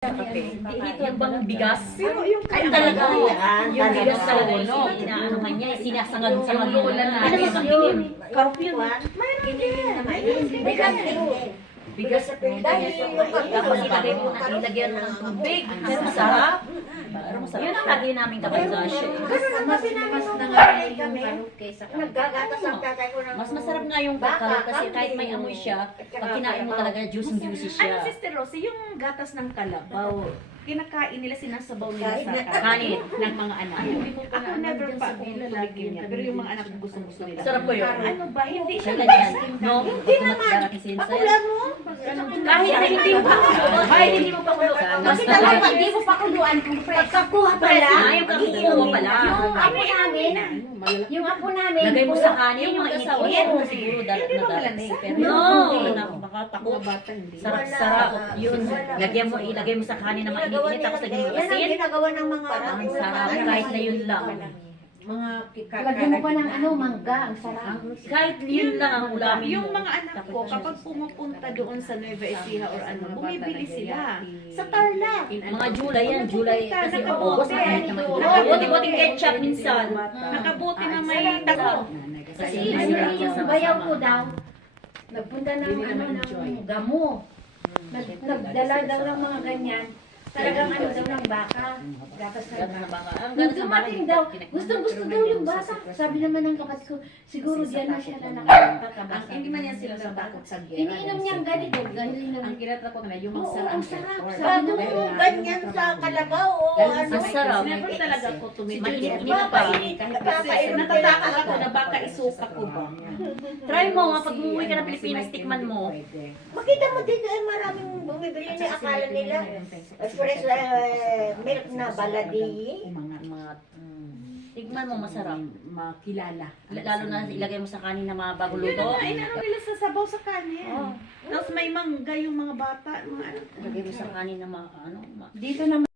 Yung bang bigas? Pero yung Ay, talaga yan. yung bigas sa Talaga. ulo, inaano man niya, sinasangag-sangag Yung lola na. natin. Ano ba yun? Karop yun. Mayroon din. Bigas din. Bigas. Dahil yung Tapos ilagay mo, ilagyan mo ng tubig. Pero masarap. Pero masarap. Yun ang lagi namin kabandasyo. Ganun ang kasi namin nung nangalit kami. Naggagatas ang tatay ko ng... Mas masarap nga yung kakao kasi kahit may amoy siya, pag kinain mo talaga juicy siya. Ano, Sister Rosie, yung gatas ng kalabaw, kinakain nila, sinasabaw nila sa Kanin. ng mga anak. Ako never pa akong lalagyan niya, pero yung mga anak ko gusto nila. Sarap ko yun. Ano ba, hindi siya Siya ganyan. No? Hindi naman. Pakulan mo. Kahit na hindi mo pakuluan. Kahit hindi mo pakuluan. Kasi talaga hindi mo pakuluan kung pagkakuha pa lang. Yung kakuha pa lang. Yung apo namin. Lagay mo sa kanin, yung mga asawa init. mo. Siguro dalat na dalat. Pero No. nakatakot. bata hindi. Sarap. Yun. Lagyan mo, ilagay mo sa kanin na mainit tapos lagyan mo Yan ang asin. ginagawa ng mga Ang sarap. Kahit na yun lang. Lagyan mo pa ng mangga. Ang sarap. Kahit yun lang ang ulamin mo. Yung mga anak ko, kapag pumupunta doon sa Nueva Ecija or ano, bumibili sila. Sa Tarlac. Mga July yan. July kasi Nakabote. August na kahit naman. Oo. Nakabote-boting ketchup minsan. Nakabote na may tako. Kasi Yung bayaw ko daw, nagpunta ng gamo. Nagdala daw ng mga ganyan. Talagang daw ng baka. Gatas ng baka. Nung dumating daw, gustong-gusto daw yung bata. Sabi naman ng kapatid ko, siguro diyan na siya nakakabasa. Hindi man yan sila natakot sa gera. Iniinom niyang ganito. Ang kinatakot na yung Oo, ang sarap. Sabi Sabi mo, mo, ganyan sa kalabaw. O ano. Ang sarap. Never talaga ko tumitigil. Mainit-init pa. Kasi natatakot ako na baka isuka ko ba. Try mo nga pag umuwi ka ng Pilipinas, tikman mo. Makita mo dito ay maraming bumibili na akala nila. Express milk na baladi. Tigman mo, masarap. Makilala. Lalo na ilagay mo sa kanin na mga bagong Yun luto. na, inano nila sa sabaw sa kanin. Oh. Tapos may mangga yung mga bata. Mga ano. Ilagay mo sa kanin na mga ano. Dito naman.